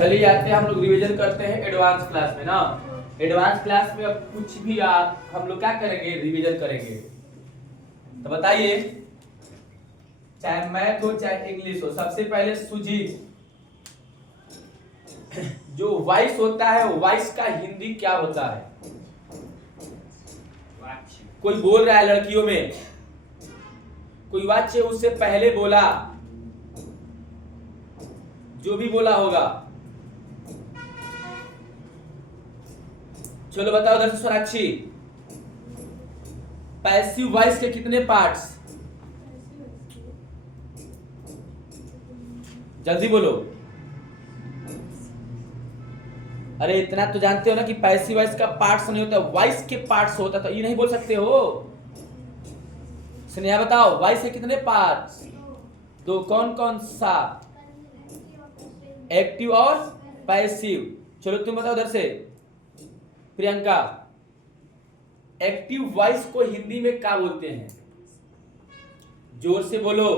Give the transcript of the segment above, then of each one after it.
चलिए जाते हैं हम लोग रिवीजन करते हैं एडवांस क्लास में ना। एडवांस क्लास में अब कुछ भी हम लोग क्या करेंगे, रिवीजन करेंगे। तो बताइए, चाहे मैथ हो चाहे इंग्लिश हो, सबसे पहले सुजीत, जो वॉइस होता है वॉइस का हिंदी क्या होता है? कोई बोल रहा है लड़कियों में, कोई वाच्य उससे पहले बोला, जो भी बोला होगा। चलो बताओ उधर से सोनाक्षी, पैसिव वॉइस के कितने पार्ट्स? जल्दी बोलो। अरे इतना तो जानते हो ना कि पैसिव वॉइस का पार्ट्स नहीं होता, वॉइस के पार्ट्स होता, तो ये नहीं बोल सकते हो। स्नेहा बताओ, वॉइस के कितने पार्ट्स? दो। कौन कौन सा? एक्टिव और पैसिव। चलो तुम बताओ उधर से प्रियंका, एक्टिव वॉइस को हिंदी में क्या बोलते हैं? जोर से बोलो।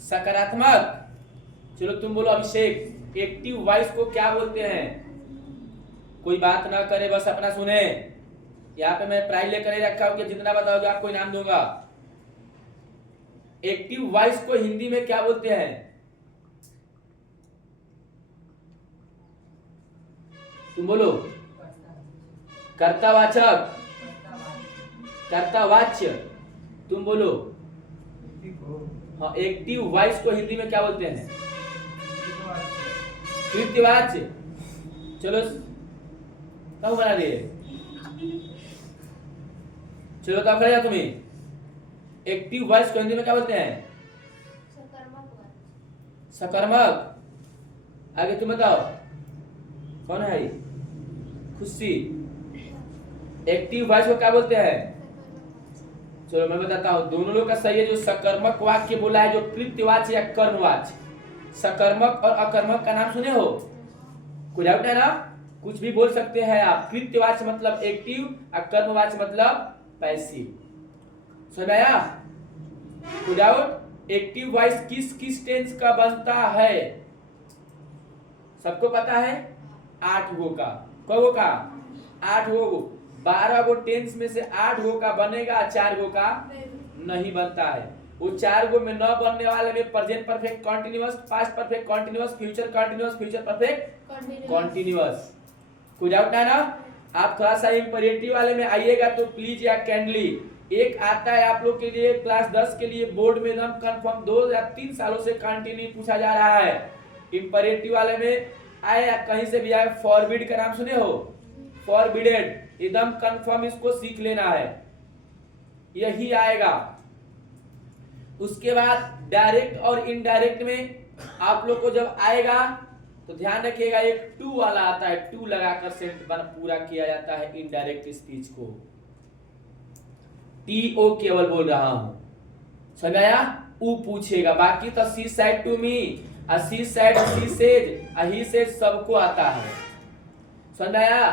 सकारात्मक। चलो तुम बोलो अभिषेक, एक्टिव वॉइस को क्या बोलते हैं? कोई बात ना करे, बस अपना सुने। यहाँ पे मैं प्राइज लेकर ही रखा हूं कि जितना बताओगे आपको इनाम दूंगा। एक्टिव वॉइस को हिंदी में क्या बोलते हैं? तुम बोलो। कर्तावाचक, कर्तावाच्य। तुम बोलो। हाँ, एक्टिव वॉइस को हिंदी में क्या बोलते हैं? कृत्यवाच्य। चलो कब बना रही है? चलो कब करेगा तुम्हें? एक्टिव वॉइस को हिंदी में क्या बोलते हैं? सकर्मक। आगे तुम बताओ, कौन है? खुशी। एक्टिव वॉइस को क्या बोलते हैं? चलो मैं बताता हूं, दोनों लोग का सही है। जो सकर्मक वाक्य बोला है, जो कृत्यवाच्य या कर्मवाच्य। सकर्मक और अकर्मक का नाम सुने हो? कोई डाउट है ना? कुछ भी बोल सकते हैं आप। कृत्यवाच्य मतलब एक्टिव, और कर्मवाच्य मतलब पैसिव। समझ आया? कोई डाउट? एक्टिव वॉइस किस किस टेंस का बनता है? सबको पता है? 8 गो का। कौ का? 8 गो। 12 गो टेंस में से 8 गो का बनेगा, 4 गो का नहीं बनता है। वो 4 गो में न बनने वाले में present perfect continuous, past perfect continuous, future continuous, future perfect continuous. कोई डाउट ना? आप थोड़ा सा इंपरेटिव वाले में आइएगा तो प्लीज या कैंडली एक आता है आप लोग के लिए, क्लास 10 के लिए बोर्ड में एकदम कंफर्म 2 या 3 सालों से कंटिन्यू पूछा जा रहा है। इंपरेटिव वाले में आए या कहीं से भी आए, फॉरबिड का नाम सुने हो? फॉरबिडेड, एकदम कंफर्म इसको सीख लेना है, यही आएगा। उसके बाद डायरेक्ट और इनडायरेक्ट में आप लोग को जब आएगा तो ध्यान रखिएगा, एक टू वाला आता है, टू लगाकर सेंटेंस पूरा किया जाता है इनडायरेक्ट स्पीच को। टीओ केवल बोल रहा हूं, समझ आया? ऊ पूछेगा, बाकी तो she said to me, she said, she said, he said सबको आता है। समझ आया?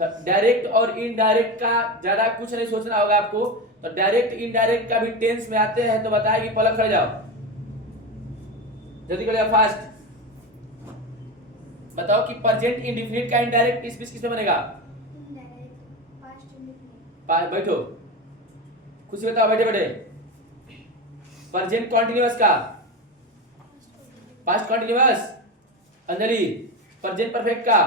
तो डायरेक्ट और इनडायरेक्ट का ज्यादा कुछ नहीं सोचना होगा आपको। तो डायरेक्ट इनडायरेक्ट का भी टेंस में आते हैं तो बताएगी, पलक खड़े जाओ, जल्दी करिए फास्ट। बताओ कि प्रेजेंट इंडेफिनिट का इनडायरेक्ट स्पीच किसमें बनेगा? बैठो, खुशी बताओ, बैठे बैठे। प्रेजेंट कॉन्टिन्यूअस का past continuous. Anjali, present perfect का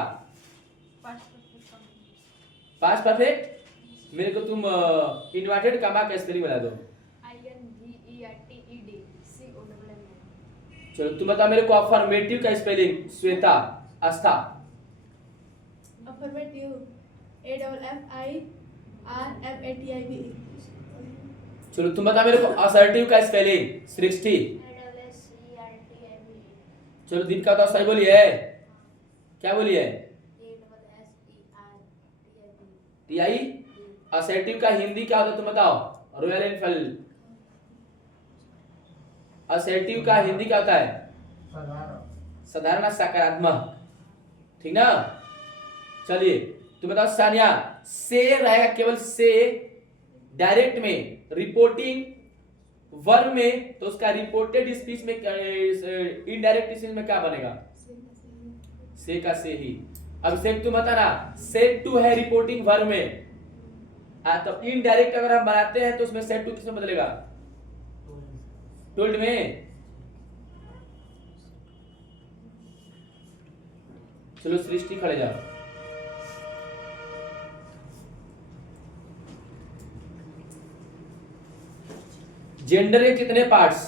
पास्ट परफेक्ट। मेरे को तुम इन्वर्टेड कॉमा का स्पेलिंग बता दो। चलो तुम बताओ मेरे को अफर्मेटिव का spelling. Shweta, Aastha. Affirmative AFFIRMATIVE। चलो तुम बताओ मेरे को असर्टिव का स्पेलिंग। सृष्टि। चलो दीपिका बताओ, सही बोली है? क्या बोली है? TI। असर्टिव का हिंदी क्या होता है तुम बताओ? Royal Enfield. असर्टिव का हिंदी क्या होता है? साधारण, सकारात्मक। ठीक ना? चलिए तुम बताओ सानिया, से रहेगा केवल से। डायरेक्ट में रिपोर्टिंग वर्ब में तो उसका रिपोर्टेड स्पीच में इनडायरेक्ट स्पीच में क्या बनेगा? से का से ही। अब सेड टू बताना, सेड टू है रिपोर्टिंग वर्ब में, तो इनडायरेक्ट अगर हम बनाते हैं तो उसमें सेड टू किसमें बदलेगा? टोल्ड में। चलो सृष्टि खड़े जाओ। जेंडर के कितने पार्ट्स?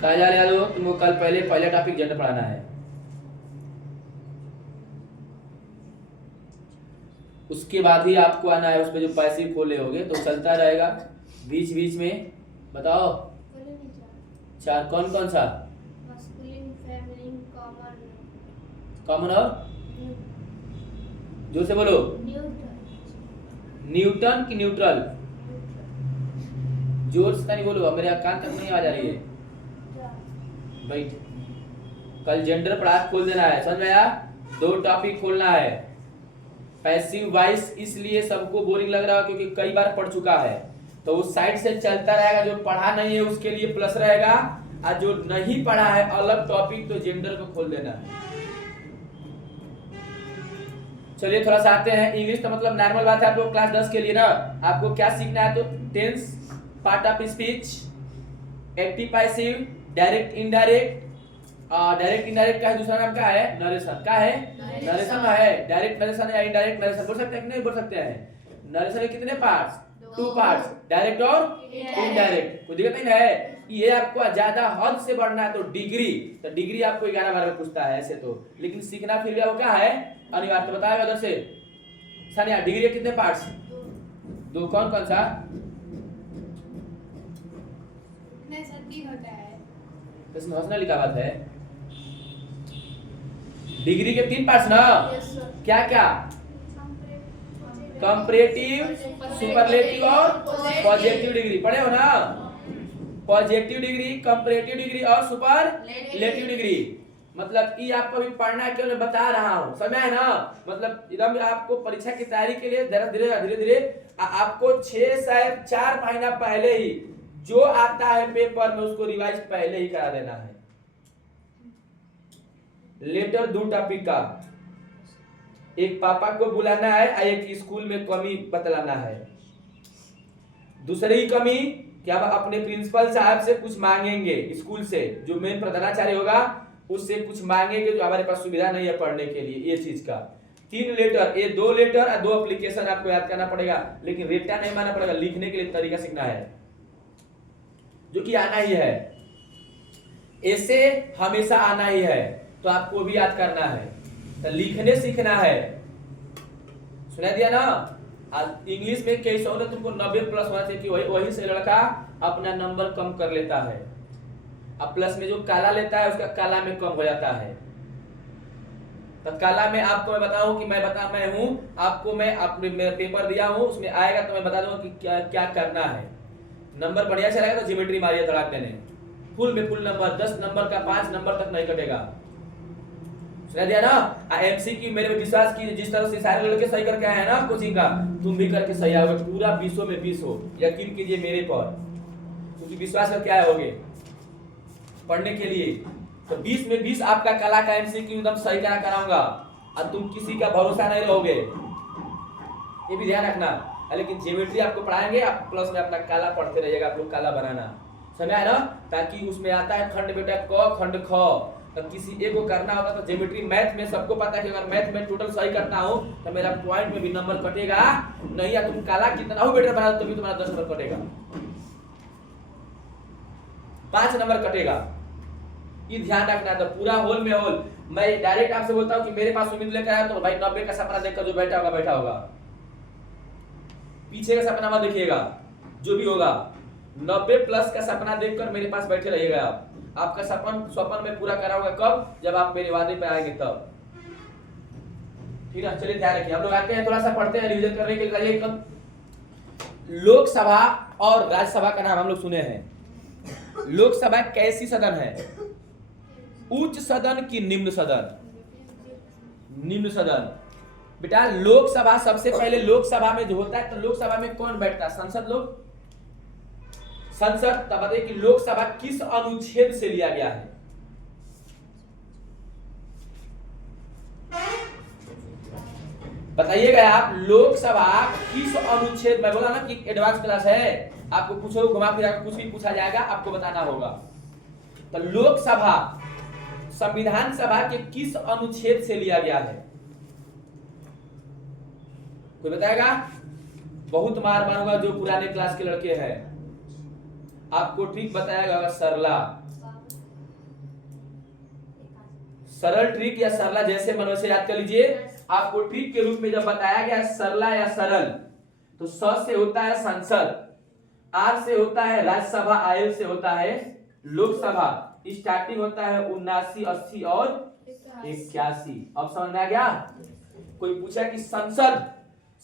कहा जा रहा है तुमको कल पहला टॉपिक जेंडर पढ़ाना है। उसके बाद ही आपको आना है, उसमें जो पैसिव खोले होगे तो चलता रहेगा बीच बीच में। बताओ चार कौन कौन सा? मस्कुलिन, फेमिनिन, कॉमन, कॉमन और जो से बोलो। न्यूटन की न्यूट्रल? जोर से नहीं बोलो, मेरे कान तक नहीं आवाज आ रही है। बैठ, कल जेंडर पढ़ा खोल देना है, समझ में आया? 2 टॉपिक खोलना है। पैसिव वॉइस इसलिए सबको बोरिंग लग रहा है क्योंकि कई बार पढ़ चुका है, तो उस साइड से चलता रहेगा। जो पढ़ा नहीं है उसके लिए प्लस रहेगा, और जो नहीं पढ़ा है अलग टॉपिक तो जेंडर को खोल देना है। चलिए थोड़ा सा आते हैं। इंग्लिश तो मतलब नॉर्मल बात है, आप लोग क्लास 10 के लिए ना आपको क्या सीखना है? तो tense, part of speech, active passive, direct indirect. Direct indirect का दूसरा नाम क्या है? नरेशन। क्या है? नरेशन है। डायरेक्ट नरेशन या इनडायरेक्ट नरेशन बोल सकते हैं कि नहीं बोल सकते हैं? नरेशन के कितने पार्ट्स? 2 पार्ट्स, डायरेक्ट और इनडायरेक्ट। कोई दिक्कत नहीं है। ये आपको ज्यादा हद से बढ़ना है तो डिग्री, तो डिग्री आपको 11 बार में पूछता है ऐसे तो, लेकिन सीखना फिर भी वो क्या है? अनिवार्य। तो बताएगा उधर से सानिया, डिग्री के कितने पार्ट्स? 2। कौन कौन सा? इसमें हंसना लिखा बात है। डिग्री के 3 पार्ट्स ना? क्या क्या? कंपैरेटिव, सुपरलेटिव और पॉजिटिव डिग्री। पढ़े हो ना? पॉजिटिव डिग्री, कंपैरेटिव डिग्री और सुपरलेटिव डिग्री। मतलब ये आपको भी पढ़ना है, क्यों मैं बता रहा हूँ, समय है ना? मतलब एकदम आपको परीक्षा की तैयारी के लिए धीरे धीरे आपको 6 से 4 महीना पहले ही जो आता है पेपर में उसको रिवाइज पहले ही करा देना है। लेटर 2 टॉपिक का, एक पापा को बुलाना है और एक स्कूल में कमी बतलाना है। दूसरी कमी कि हम अपने प्रिंसिपल साहब से कुछ मांगेंगे, स्कूल से जो मेन प्रधानाचार्य होगा उससे कुछ मांगेंगे जो हमारे पास सुविधा नहीं है पढ़ने के लिए, ये चीज का। 3 लेटर, ये 2 लेटर और 2 एप्लीकेशन आपको याद करना पड़ेगा, लेकिन रेटा नहीं मानना पड़ेगा। लिखने के लिए तरीका सीखना है जो कि आना ही है। ऐसे हमेशा आना ही है तो आपको भी याद करना है, तो लिखने सीखना है। सुना दिया ना? इंग्लिश में कैसे होता तुमको 90 प्लस होना चाहिए कि वही से लड़का अपना नंबर कम कर लेता है। अब प्लस में जो काला लेता है उसका काला में कम हो जाता है। तो काला में आपको मैं बताऊं कि मैं हूं आपको, मैं अपने पेपर दिया हूं उसमें आएगा तो मैं बता दूंगा कि क्या क्या करना है। नंबर बढ़िया चलेगा तो ज्योमेट्री मारिए धड़ाक देने, फुल में फुल नंबर, 10 नंबर का 5 नंबर तक नहीं कटेगा। सुना दिया ना? एमसीक्यू मेरे पे विश्वास कीजिए, जिस तरह से सारे लड़के सही करके आए हैं ना कोचिंग का, तुम भी करके सही आओगे। पूरा 20 में 20 हो, यकीन कीजिए मेरे पर, क्योंकि विश्वास करके आए होगे पढ़ने के लिए। तो 20 में 20 आपका कला का एमसीक्यू एकदम सही करा कराऊंगा, और तुम किसी का भरोसा नहीं रहोगे, ये भी ध्यान रखना। लेकिन ज्योमेट्री आपको पढ़ाएंगे, आप प्लस में अपना काला पढ़ते रहिएगा, आप लोग काला बनाना, समझ आया ना? ताकि उसमें आता है खंड बेटा क, खंड ख, तो किसी एक को करना होगा तो ज्योमेट्री मैथ में सबको पता है कि अगर मैथ में टोटल सही करता हूं तो मेरा पॉइंट में भी नंबर कटेगा नहीं, या तुम काला कितना हो बेटा बना तो भी तुम्हारा 10 नंबर कटेगा, 5 नंबर कटेगा। ये ध्यान रखना। तो पूरा होल में होल मैं डायरेक्ट आपसे बोलता हूं कि मेरे पास उम्मीद लेकर आया तो भाई 90 का सपना देखकर जो बैठा होगा, पीछे का सपना मत देखिएगा, जो भी होगा 90 प्लस का सपना देखकर मेरे पास बैठे रहिएगा। आप आपका स्वप्न में पूरा कराऊंगा कब? जब आप मेरे वादे पे आएंगे तब, ठीक है? चलिए ध्यान रखिए। हम लोग आते हैं, थोड़ा सा पढ़ते हैं रिवीजन करने के लिए। लोकसभा और राज्यसभा का नाम हम लोग सुने हैं। लोकसभा कैसी सदन है? उच्च सदन की निम्न सदन? निम्न सदन। बेटा लोकसभा, सबसे पहले लोकसभा में जो होता है तो लोकसभा में कौन बैठता है? संसद लोग, संसद। तब बताइए कि लोकसभा किस अनुच्छेद से लिया गया है? बताइएगा आप, लोकसभा किस अनुच्छेद? मैं बोला ना कि एडवांस क्लास है, आपको पूछो घुमा फिरा कुछ भी पूछा जाएगा, आपको बताना होगा। तो लोकसभा संविधान सभा के किस अनुच्छेद से लिया गया है? कोई बताएगा? बहुत मार मारूंगा जो पुराने क्लास के लड़के हैं। आपको ट्रिक बताएगा सरला, सरल ट्रिक या सरला, जैसे मन वैसे याद कर लीजिए। आपको ट्रिक के रूप में जब बताया गया सरला या सरल, तो स से होता है संसद, आर से होता है राज्यसभा, आयल से होता है लोकसभा, स्टार्टिंग होता है 79, 80 और 81। अब समझ में आ गया? कोई पूछा कि संसद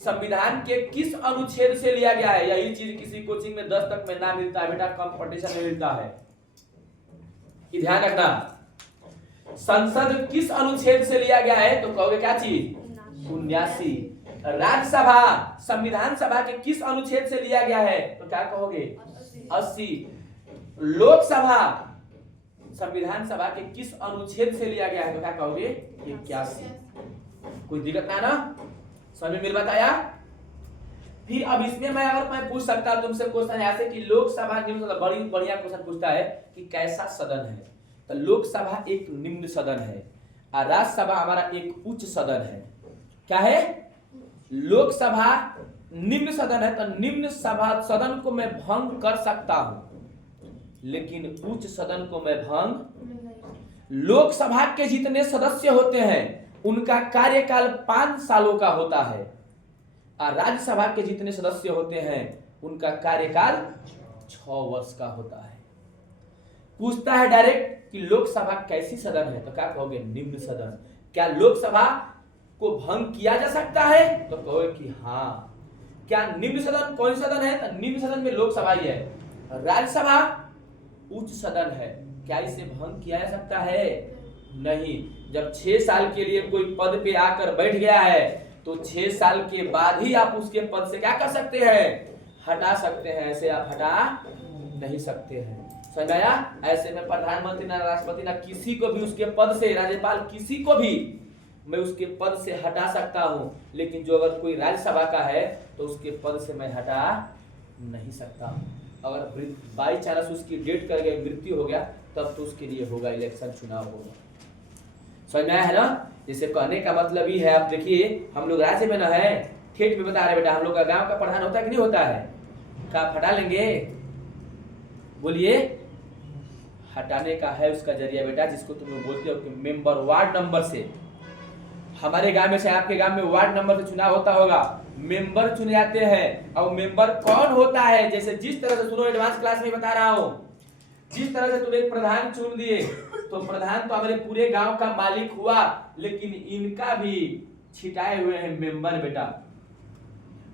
संविधान के किस अनुच्छेद से लिया गया है? यही चीज किसी कोचिंग में 10 तक में ना मिलता है बेटा, कंपटीशन में मिलता है, ये ध्यान रखना। संसद किस अनुच्छेद से लिया गया है? तो कहोगे क्या चीज? 79। राज्यसभा संविधान सभा के किस अनुच्छेद से लिया गया है? तो क्या कहोगे? 80। लोकसभा संविधान सभा के किस अनुच्छेद से लिया गया है? तो क्या कहोगे? 81। कोई दिक्कत ना? समझ में मिल बताया? फिर अब इसमें मैं पूछ सकता हूं तुमसे क्वेश्चन ऐसे कि लोकसभा निम्न सदन, बड़ी बढ़िया क्वेश्चन पूछता है कि कैसा सदन है? तो लोकसभा एक निम्न सदन है और राज्यसभा हमारा एक उच्च सदन है। क्या है? लोकसभा निम्न सदन है, तो निम्न सभा सदन को मैं भंग कर सकता हूं, लेकिन उच्च सदन को मैं भंग। लोकसभा के जितने सदस्य होते हैं उनका कार्यकाल 5 सालों का होता है और राज्यसभा के जितने सदस्य होते हैं उनका कार्यकाल 6 वर्ष का होता है। पूछता है डायरेक्ट कि लोकसभा कैसी सदन है? तो क्या कहोगे? निम्न सदन। क्या लोकसभा को भंग किया जा सकता है? तो कहोगे कि हाँ। क्या निम्न सदन कौन सदन है? तो निम्न सदन में लोकसभा ही है। राज्यसभा उच्च सदन है, क्या इसे भंग किया जा सकता है? नहीं। जब 6 साल के लिए कोई पद पे आकर बैठ गया है तो 6 साल के बाद ही आप उसके पद से क्या कर सकते हैं? हटा सकते हैं, ऐसे आप हटा नहीं सकते हैं। समझ आया? ऐसे में प्रधानमंत्री ना राष्ट्रपति ना किसी को भी उसके पद से, राज्यपाल किसी को भी मैं उसके पद से हटा सकता हूं, लेकिन जो अगर कोई राज्यसभा का है तो उसके पद से मैं हटा नहीं सकता। अगर बाई चांस उसकी डेट कर गई, मृत्यु हो गया, तब तो उसके लिए होगा इलेक्शन, चुनाव होगा। समझ में आया है ना? जैसे कहने का मतलब ही है, आप देखिए हम लोग राज्य में ना है, ठेठ में बता रहे बेटा, हम लोग का गांव का प्रधान होता है कि नहीं होता है? क्या आप हटा लेंगे? बोलिए। हटाने का है उसका जरिया बेटा, जिसको तुम लोग बोलते हो कि मेंबर, वार्ड नंबर से। हमारे गांव में से आपके गांव में वार्ड नंबर से चुनाव होता होगा, मेंबर चुने जाते हैं। और मेंबर कौन होता है? जैसे जिस तरह से, सुनो एडवांस क्लास में बता रहा हूं, जिस तरह से तुम एक प्रधान चुन दिए तो प्रधान तो हमारे पूरे गांव का मालिक हुआ, लेकिन इनका भी छिटाए हुए हैं मेंबर बेटा।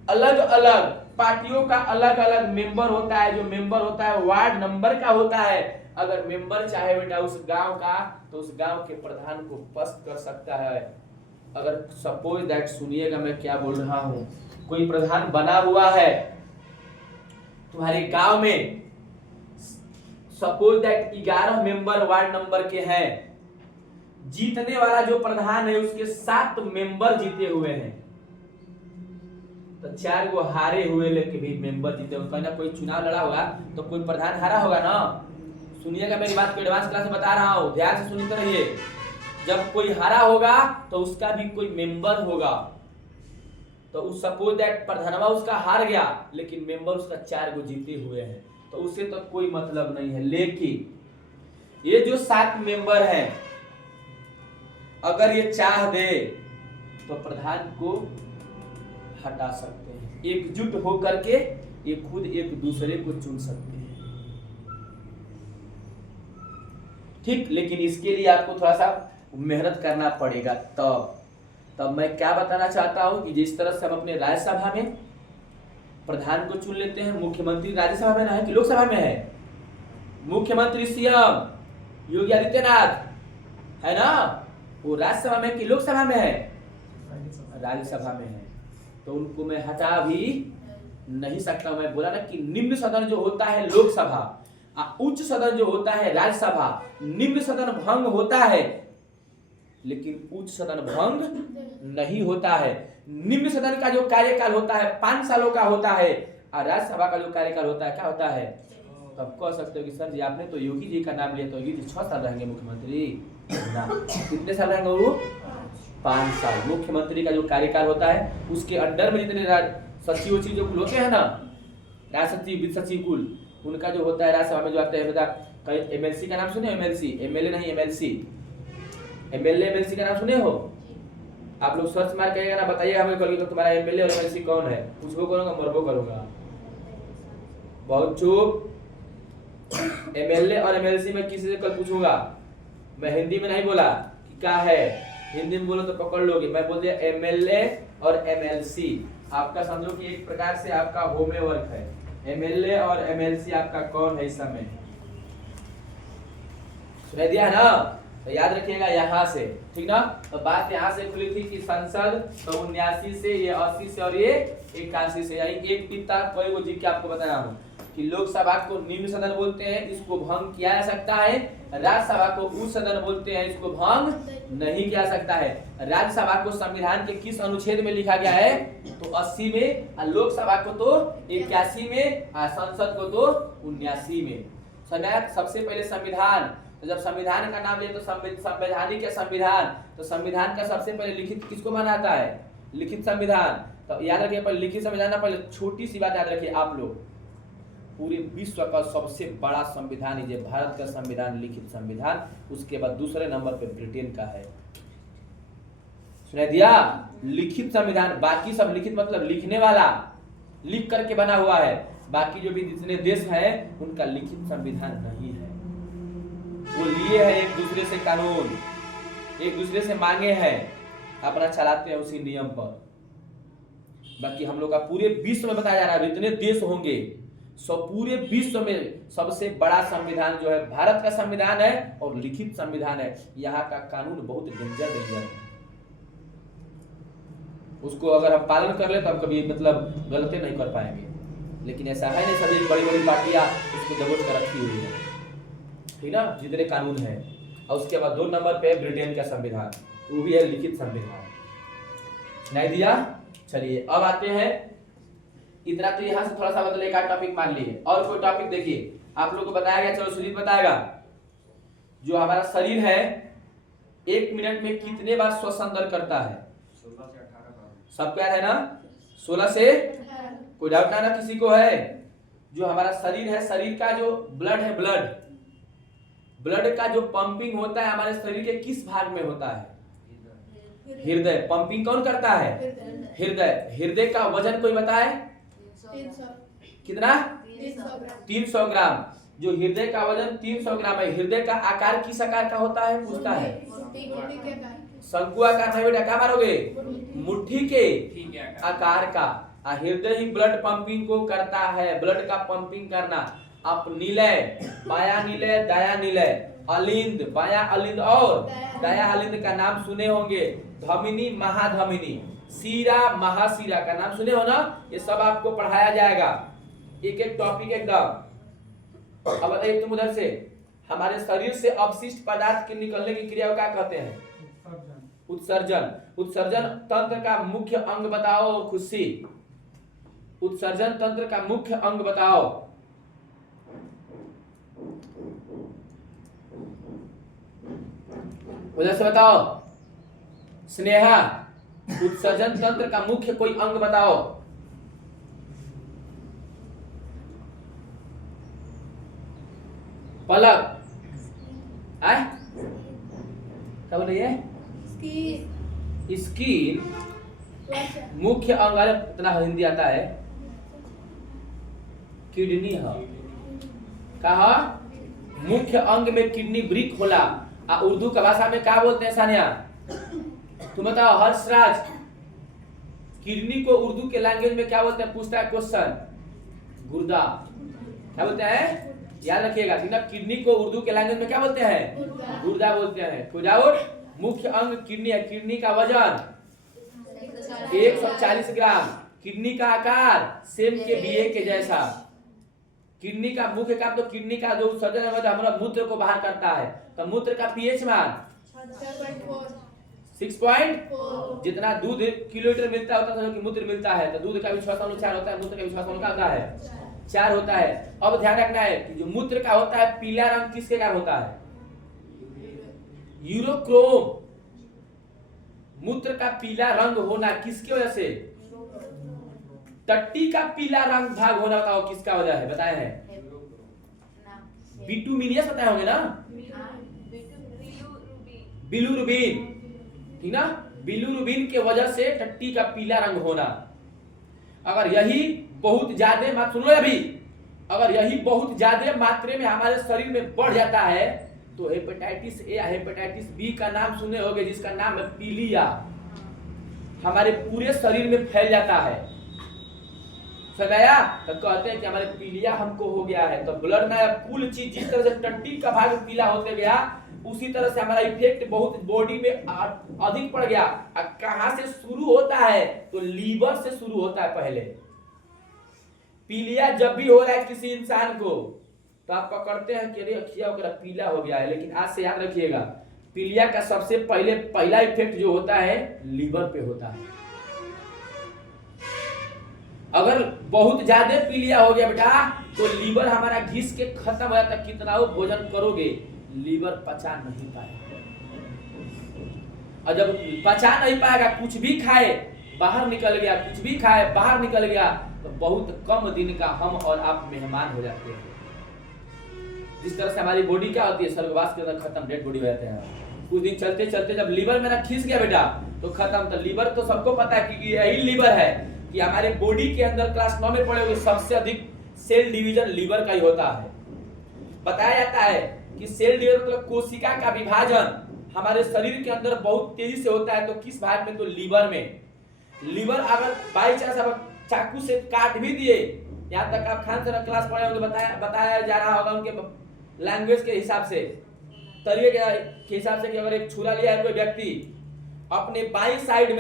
अलग अलग पार्टियों का अलग अलग मेंबर होता है, जो मेंबर होता है वार्ड नंबर का होता है। अगर मेंबर चाहे बेटा उस गांव का, तो उस गांव के प्रधान को पस्त कर सकता है। अगर सपोज दैट, सुनिएगा मैं क्या बोल रहा हूं, कोई प्रधान बना हुआ है तुम्हारे गांव में, suppose that 11 member ward number के हैं, जीतने वाला जो प्रधान है उसके 7 मेंबर जीते हुए हैं, तो 4 को हारे हुए लेके भी मेंबर जीते हुए। ना कोई चुनाव लड़ा होगा तो कोई प्रधान हारा होगा ना? सुनिएगा मेरी बात को, एडवांस क्लास में बता रहा हूं, ध्यान से सुनते रहिए। जब कोई हारा होगा तो उसका भी कोई मेंबर होगा, तो उस सपोज दैट प्रधानवा उसका हार गया, लेकिन मेंबर उसका 4 को जीते हुए हैं, तो उसे तो कोई मतलब नहीं है। लेकिन ये जो 7 मेंबर हैं, अगर ये चाह दे तो प्रधान को हटा सकते हैं। एकजुट होकर के ये खुद एक दूसरे को चुन सकते हैं, ठीक। लेकिन इसके लिए आपको थोड़ा सा मेहनत करना पड़ेगा। तब मैं क्या बताना चाहता हूं कि जिस तरह से हम अपने राज्यसभा में प्रधान को चुन लेते हैं, मुख्यमंत्री राज्यसभा में ना है कि लोकसभा में है? मुख्यमंत्री सीएम योगी आदित्यनाथ है ना, वो राज्यसभा में कि लोकसभा में है? राज्यसभा में है, तो उनको मैं हटा भी नहीं सकता। मैं बोला ना कि निम्न सदन जो होता है लोकसभा, उच्च सदन जो होता है राज्यसभा, निम्न सदन भंग होता है लेकिन उच्च सदन भंग नहीं होता है। निम्न सदन का जो कार्यकाल होता है 5 सालों का होता है और राज्यसभा का जो कार्यकाल होता है क्या होता है। तब कह सकते हो कि सर जी आपने तो योगी जी का नाम लिया, तो योगी जी 6 साल रहेंगे मुख्यमंत्री ना, कितने साल रहेंगे वो? 5 साल। मुख्यमंत्री का जो कार्यकाल होता है उसके अंडर में जितने सचिव जो कुल होते हैं ना, राज सचिव वित्त सचिव कुल, उनका जो होता है राज्यसभा में जो आता है, बता कहीं एमएलसी का नाम सुने? एमएलसी, एमएलए नहीं, एमएलसी, एमएलए एमएलसी का नाम सुने हो? आप लोग सर्च मार करिएगा ना, बताइएगा हमें कल कि तुम्हारा एमएलए और एमएलसी कौन है। पूछबो करूंगा, मरबो करूंगा। बहुत चुप। एमएलए और एमएलसी में किसी से कल पूछूंगा, मैं हिंदी में नहीं बोला कि क्या है, हिंदी में बोलो तो पकड़ लोगे। मैं बोल दिया एमएलए और एमएलसी, आपका समझो कि एक प्रकार से आपका होमवर्क है। एमएलए और एमएलसी आपका कौन है इस समय, सुना दिया ना, तो याद रखिएगा यहाँ से, ठीक ना। तो बात यहाँ से खुली थी कि संसद तो 79 से, ये 80 से और ये 81 से, यानी एक पिता कई वो जी के आपको बताया हूँ कि लोकसभा को निम्न सदन बोलते हैं, इसको भंग किया जा सकता है। राज्यसभा को उच्च सदन बोलते हैं, इसको भंग नहीं किया सकता है। राज्यसभा को संविधान के किस अनुच्छेद में लिखा गया है? तो 80 में, और लोकसभा को तो 81 में, और संसद को तो 79 में। सबसे पहले संविधान, तो जब संविधान का नाम लिया तो संवैधानिक या संविधान, तो संविधान का सबसे पहले लिखित किसको माना जाता है? लिखित संविधान। तो याद रखिए पहले लिखित संविधान ना, पहले छोटी सी बात याद रखिए आप लोग, पूरे विश्व का सबसे बड़ा संविधान ये भारत का संविधान, लिखित संविधान। उसके बाद दूसरे नंबर पे ब्रिटेन का है, सुना दिया, लिखित संविधान। बाकी सब लिखित मतलब लिखने वाला, लिख करके बना हुआ है। बाकी जो भी जितने देश हैं उनका लिखित संविधान नहीं है, वो लिए है एक दूसरे से कानून, एक दूसरे से मांगे हैं, अपना चलाते हैं उसी नियम पर। बाकी हम लोग का पूरे विश्व में बताया जा रहा है, जितने देश होंगे सब पूरे विश्व में सबसे बड़ा संविधान जो है भारत का संविधान है और लिखित संविधान है। यहाँ का कानून बहुत डेंजर है, उसको अगर हम पालन कर ले तो हम कभी मतलब गलती नहीं कर पाएंगे, लेकिन ऐसा है नहीं। सभी बड़ी बड़ी पार्टियां उसको दबोच कर रखी हुई है, ठीक ना, जितने कानून है। और उसके बाद 2 नंबर पे ब्रिटेन का संविधान, वो भी है लिखित संविधान। नहीं दिया। चलिए अब आते हैं, इतना तो यहाँ से थोड़ा सा मतलब एक टॉपिक मान लिए, और कोई टॉपिक देखिए आप लोग को बताया गया। चलो सुजीत बताएगा, जो हमारा शरीर है 1 मिनट में कितने बार श्वास अंदर करता है? 16 से 18 बार। सबको याद है ना? 16 से, कोई डाउट ना किसी को है? जो हमारा शरीर है, शरीर का जो ब्लड है, ब्लड का जो पंपिंग होता है हमारे शरीर के किस भाग में होता है? हृदय। पंपिंग कौन करता है? हृदय। हृदय का वजन कोई बताए? 300 कितना? 300 ग्राम। जो हृदय का वजन 300 ग्राम है। हृदय का आकार किस आकार का होता है पूछता है? शंकु आकार नहीं बेटा, क्या मारोगे? मुट्ठी के आकार का। हृदय ही ब्लड पंपिंग को करता है, ब्लड का पंपिंग करना। आप निलय, बाया निलय, दाया निलय, अलिंद, बाया अलिंद और दाया अलिंद का नाम सुने होंगे। धमिनी, महाधमिनी, सीरा, महासीरा का नाम सुने हो ना? ये सब आपको पढ़ाया जाएगा, एक एक टॉपिक एकदम। अब बताइए तुम उधर से, हमारे शरीर से अपशिष्ट पदार्थ के निकलने की क्रिया को क्या कहते हैं? उत्सर्जन। उत्सर्जन तंत्र का मुख्य अंग बताओ खुशी। उत्सर्जन तंत्र का मुख्य अंग बताओ। उधर से बताओ स्नेहा, उत्सर्जन तंत्र का मुख्य कोई अंग बताओ। पलक, आए क्या बोल रही है? स्किन मुख्य अंग, इतना हिंदी आता है। किडनी है, कहा मुख्य अंग में किडनी वृक्क होला। उर्दू का भाषा में क्या बोलते हैं सानिया? तुम बताओ हर्षराज, किडनी को उर्दू के लैंग्वेज में क्या बोलते हैं? पूछता है क्वेश्चन। गुर्दा। क्या बोलते हैं? याद रखिएगा, ठीक ना। किडनी को उर्दू के लैंग्वेज में क्या बोलते हैं? गुर्दा बोलते हैं। कोई डाउट? मुख्य अंग किडनी है। किडनी का वजन 140 ग्राम। किडनी का आकार सेम के बीए के जैसा। किडनी का मुख्य काम तो किडनी का जो उत्सर्जन है वो हमारा मूत्र को बाहर करता है। तो मूत्र का पीएच मान 6 जितना दूध किलोलीटर मिलता होता है कि मूत्र मिलता है, तो दूध का भी 6.4 होता है, मूत्र का भी 6.4 का होता है 4 होता है। अब ध्यान रखना है कि जो मूत्र का होता है पीला रंग किसके कारण होता है? यूरोक्रोम। मूत्र का पीला रंग होना किसकी वजह से? टट्टी का पीला रंग भाग होना, बताओ किसका वजह है? बताए हैं बिटुमिनियस बताए होंगे ना, बिलुरुबिन, ठीक ना? बिलुरुबिन के वजह से टट्टी का पीला रंग होना। अगर यही बहुत ज्यादा सुन लो अभी, अगर यही बहुत ज्यादा मात्रा में हमारे शरीर में बढ़ जाता है तो हेपेटाइटिस ए या हेपेटाइटिस बी का नाम सुने होंगे, जिसका नाम है पीलिया, हमारे पूरे शरीर में फैल जाता है। समझाया? तो कहते हैं कि हमारे पीलिया हमको हो गया है। तो ब्लड में कुल चीज जिस तरह से टट्टी का भाग पीला होते गया, उसी तरह से हमारा इफेक्ट बहुत बॉडी में अधिक पड़ गया। कहां से शुरू होता है? तो लीवर से शुरू होता है पहले। पीलिया जब भी हो रहा है किसी इंसान को, तो आप पकड़ते हैं कि अरे अखिया वगैरह पीला हो गया है, लेकिन आज से याद रखिएगा पीलिया का सबसे पहला इफेक्ट जो होता है लीवर पे होता है। अगर बहुत ज्यादा पीलिया हो गया बेटा तो लीवर हमारा घिस के खत्म हो जाता। कितना वो भोजन करोगे लीवर पचा नहीं पाएगा, और जब पचा नहीं पाएगा कुछ भी खाए बाहर निकल गया, कुछ भी खाए बाहर निकल गया, तो बहुत कम दिन का हम और आप मेहमान हो जाते हैं। जिस तरह से हमारी बॉडी क्या होती है, स्वर्गवास के अंदर खत्म, डेड बॉडी हो जाते हैं। कुछ दिन चलते चलते जब लीवर मेरा खिस गया बेटा तो खत्म। तो लीवर तो सबको पता है कि यही लीवर है कि हमारे बॉडी के अंदर क्लास 9 में पढ़े हुए सबसे अधिक सेल डिवीजन लीवर का ही होता है। बताया जाता है कि सेल डिवीजन मतलब कोशिका का विभाजन हमारे शरीर के अंदर बहुत तेजी से होता है। तो किस भाग में? तो लीवर में। लीवर अगर बाई चांस आप चाकू से काट भी दिए, यहाँ तक आप खान सर क्लास पढ़े होंगे, बताया जा रहा होगा उनके लैंग्वेज के हिसाब से, तरीके के हिसाब से कि अगर एक छुरा लिया है कोई व्यक्ति अपने बाई साइड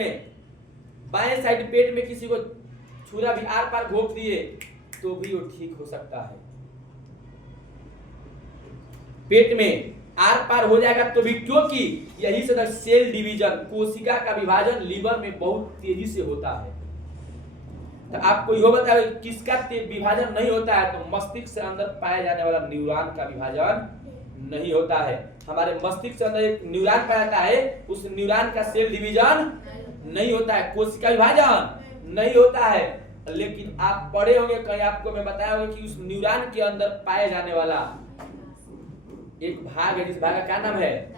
पेट में किसी को छुरा भी आर पार घोंप दिए तो भी वो ठीक हो सकता है। पेट में आर पार हो जाएगा तो भी, क्योंकि यही से सेल डिवीजन कोशिका का विभाजन लीवर में बहुत तेजी से होता है। तो आपको यह बताओ किसका विभाजन नहीं होता है? तो मस्तिष्क से अंदर पाया जाने वाला न्यूरॉन का विभाजन नहीं होता है। हमारे मस्तिष्क से अंदर एक न्यूरॉन पाया जाता है, उस न्यूरॉन का सेल डिवीजन नहीं होता है, कोशिका विभाजन नहीं होता है। लेकिन आप पढ़े होंगे कहीं, आपको मैं बताया होगा कि उस न्यूरॉन के अंदर पाए जाने वाला एक भाग है, जिस भाग का क्या नाम है?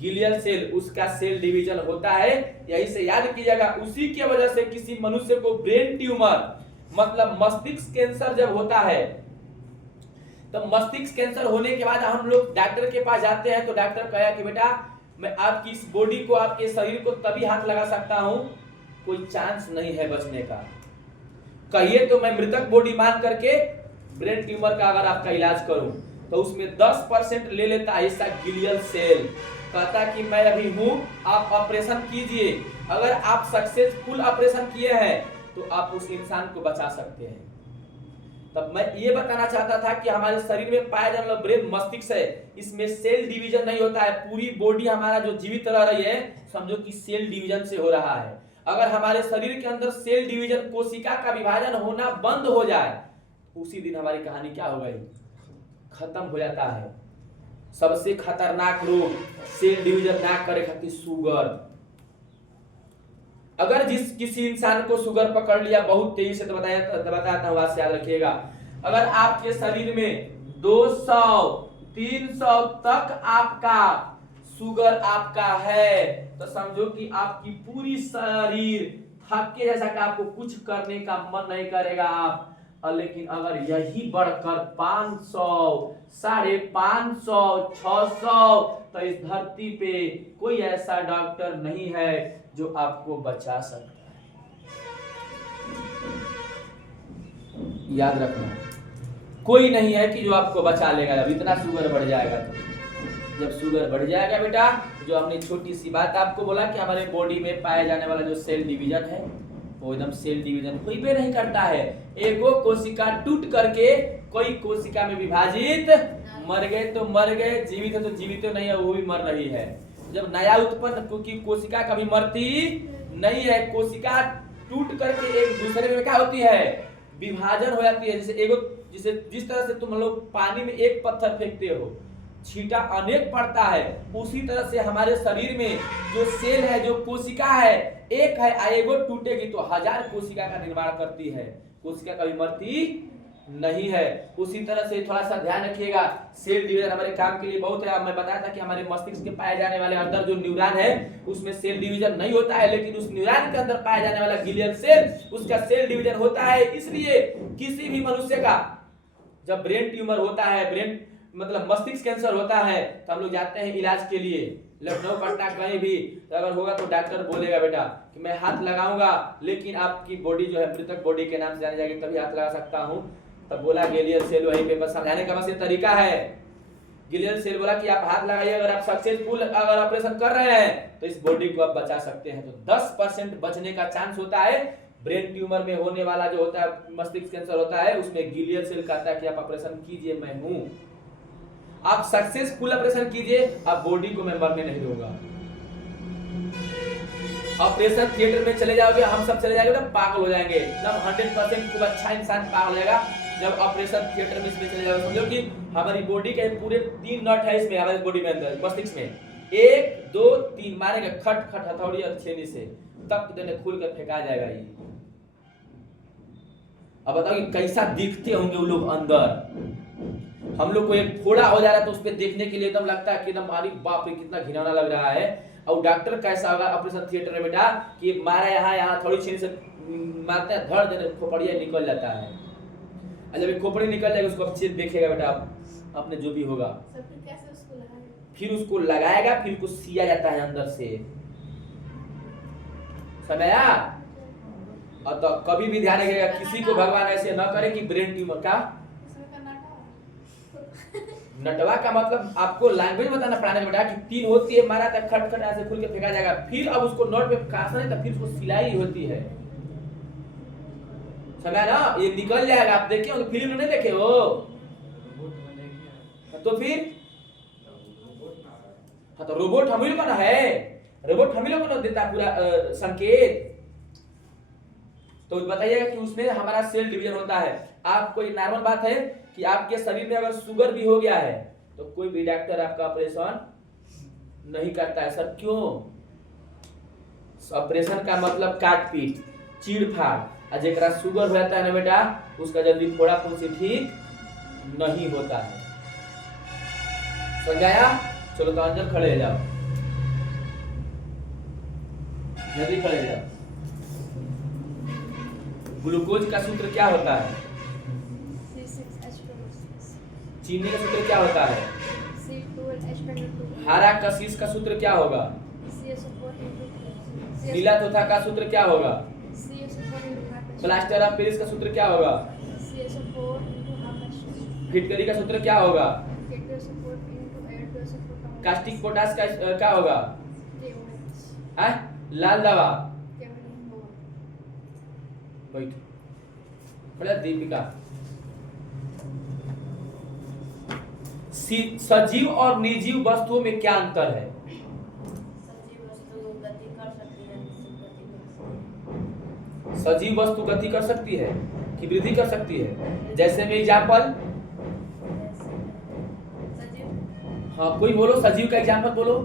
गिलियल सेल, उसका सेल डिवीजन होता है। यही से याद कीजिएगा, उसी की वजह से किसी मनुष्य को ब्रेन ट्यूमर मतलब मस्तिष्क कैंसर जब होता है, तो मस्तिष्क कैंसर होने के बाद हम लोग डॉक्टर के पास जाते हैं, तो डॉक्टर कहा कि बेटा मैं आपकी इस बॉडी को, आपके शरीर को तभी हाथ लगा सकता हूं, कोई चांस नहीं है बचने का। कहिए तो मैं मृतक बॉडी मान करके ब्रेन ट्यूमर का अगर आपका इलाज करूं, तो उसमें 10% ले लेता है हिस्सा गिलियल सेल। कहता कि मैं अभी हूं, आप ऑपरेशन कीजिए। अगर आप सक्सेसफुल ऑपरेशन किए हैं तो आप उस इंसान को बचा सकते हैं। तब मैं ये बताना चाहता था कि हमारे शरीर में पाया जाने वाला ब्रेन मस्तिष्क है, इसमें सेल डिवीजन नहीं होता है। पूरी बॉडी हमारा जो जीवित रह रही है, समझो कि सेल डिवीजन से हो रहा है। अगर हमारे शरीर के अंदर सेल डिवीजन कोशिका का विभाजन होना बंद हो जाए, उसी दिन हमारी कहानी क्या हो गई? खत्म हो जाता है। सबसे खतरनाक रोग सेल डिवीजन ना करे खातिर शुगर। अगर किसी इंसान को शुगर पकड़ लिया बहुत तेजी से, तो बताता हूं, बात से याद रखिएगा। अगर आपके शरीर में 200-300 तक आपका शुगर आपका है, तो समझो कि आपकी पूरी शरीर थके जैसा कि आपको कुछ करने का मन नहीं करेगा आप। लेकिन अगर यही बढ़कर 500, 550, 600, तो इस धरती पे कोई ऐसा डॉक्टर नहीं है जो आपको बचा सकता है। याद रखना, कोई नहीं है कि जो आपको बचा लेगा। जब इतना शुगर बढ़ जाएगा, तो जब शुगर बढ़ जाएगा बेटा, जो हमने छोटी सी बात आपको बोला कि हमारे बॉडी में पाया जाने वाला जो सेल डिवीजन है वो एकदम सेल डिवीजन कोई भी नहीं करता है। एगो कोशिका टूट करके कोई कोशिका में विभाजित, मर गए तो मर गए, जीवित है तो जीवित तो नहीं है, वो भी मर रही है। जब नया उत्पन्न, क्योंकि कोशिका कभी मरती नहीं है, कोशिका टूट करके एक दूसरे में क्या होती है, विभाजन हो जाती है। जैसे जिस तरह से तुम लोग पानी में एक पत्थर फेंकते हो, छींटा अनेक पड़ता है, उसी तरह से हमारे शरीर में जो सेल है, जो कोशिका है, एक है, एगो टूटेगी तो 1000 कोशिका का निर्माण करती है। कोशिका कभी मरती नहीं है। उसी तरह से थोड़ा सा ध्यान रखिएगा, सेल डिवीजन हमारे काम के लिए बहुत है। मैं बताया था कि हमारे मस्तिष्क के पाए जाने वाले अंदर जो न्यूरॉन है उसमें सेल डिवीजन नहीं होता है, लेकिन उस न्यूरॉन के अंदर पाया जाने वाला ग्लियल सेल, उसका सेल डिवीजन होता है। इसलिए किसी भी मनुष्य का जब ब्रेन ट्यूमर होता है, ब्रेन मतलब मस्तिष्क कैंसर होता है, तो हम लोग जाते हैं इलाज के लिए, लखनऊ पटना कहीं भी अगर होगा तो डॉक्टर बोलेगा बेटा कि मैं हाथ लगाऊंगा, लेकिन आपकी बॉडी जो है मृतक बॉडी के नाम से जानी जाएगी, तभी हाथ लगा सकता हूं। तब बोला ग्लियल सेल वहीं पे, बस समझाने का बस ये तरीका है। ग्लियल सेल बोला कि आप हाथ लगाइए, अगर आप सक्सेसफुल अगर ऑपरेशन कर रहे हैं तो इस बॉडी को आप बचा सकते हैं। तो 10% बचने का चांस होता है। ब्रेन ट्यूमर में होने वाला जो होता है मस्तिष्क कैंसर होता है, उसमें ग्लियल सेल कहता है कि आप ऑपरेशन कीजिए, मैं हूं, आप सक्सेसफुल ऑपरेशन कीजिए, आप बॉडी को मैं मरने नहीं दूंगा। ऑपरेशन थिएटर में चले जाओगे, हम सब चले जाएंगे तो पागल हो जाएंगे, एकदम 100% खूब अच्छा इंसान पागल हो जाएगा जब ऑपरेशन थिएटर में इसमें चले जाओगे। समझो कि हमारी बॉडी के पूरे 3 नट है इसमें, हमारी बॉडी में अंदर मस्तिष्क में 1 2 3 मारेंगे खट खट हथौड़ी और छेनी से, तब देने खुल कर फेंका जाएगा ये। अब बताओ कि कैसा दिखते होंगे वो लोग अंदर। हम लोग को एक फोड़ा हो जा रहा है तो उस पे देखने के लिए एकदम लगता है कि एकदम अरे बाप रे कितना घिनौना लग रहा है। और डॉक्टर कैसा होगा ऑपरेशन थिएटर में बेटा कि मारा यहाँ थोड़ी छीन से मारते हैं, धड़ देने खोपड़िया निकल जाता है। और जब खोपड़ी निकल जाएगी उसको अच्छे देखेगा बेटा आपने जो भी होगा, फिर उसको लगाएगा, फिर उसको सिया जाता है अंदर से, समझा। और तो कभी भी ध्यान रखिएगा किसी को भगवान ऐसे न करे कि ब्रेन ट्यूमर का नटवा का मतलब आपको लैंग्वेज बताना पड़ाने बेटा कि 3 होती है, मारा था खट खट ऐसे खुल के फेंका जाएगा, फिर अब उसको नोट पे काटना है तो फिर उसको सिलाई होती है, समझा ना। ये निकल जाएगा, आप देखे हो फिल्म नहीं देखे हो तो फिर हाँ तो रोबोट हम ही लोग ना है, रोबोट हम ही लोग को देता पूरा संकेत। तो बताइएगा कि उसमें हमारा सेल डिवीजन होता है। आपको ये नॉर्मल बात है कि आपके शरीर में अगर शुगर भी हो गया है तो कोई भी डॉक्टर आपका ऑपरेशन नहीं करता है। सर क्यों? ऑपरेशन का मतलब काट पीट चीड़ फाड़, और जेकरा शुगर हो जाता है ना बेटा उसका जल्दी फोड़ा फुंसी ठीक नहीं होता है, समझाया। चलो तो अंदर खड़े हो जाओ, जल्दी खड़े हो जाओ। ग्लूकोज का सूत्र क्या होता है? चीनी का सूत्र क्या होता है? हरा कशिश का सूत्र क्या होगा? नीला तोता का सूत्र क्या होगा? प्लास्टर ऑफ पेरिस का सूत्र क्या होगा? फिटकरी का सूत्र क्या होगा? कास्टिक पोटास का क्या होगा? लाल दवा। बैठ दीपिका। सजीव और निर्जीव वस्तुओं में क्या अंतर है? सजीव वस्तु गति कर सकती है कि वृद्धि कर सकती है? जैसे में एग्जाम्पल, हाँ कोई बोलो सजीव का एग्जाम्पल बोलो।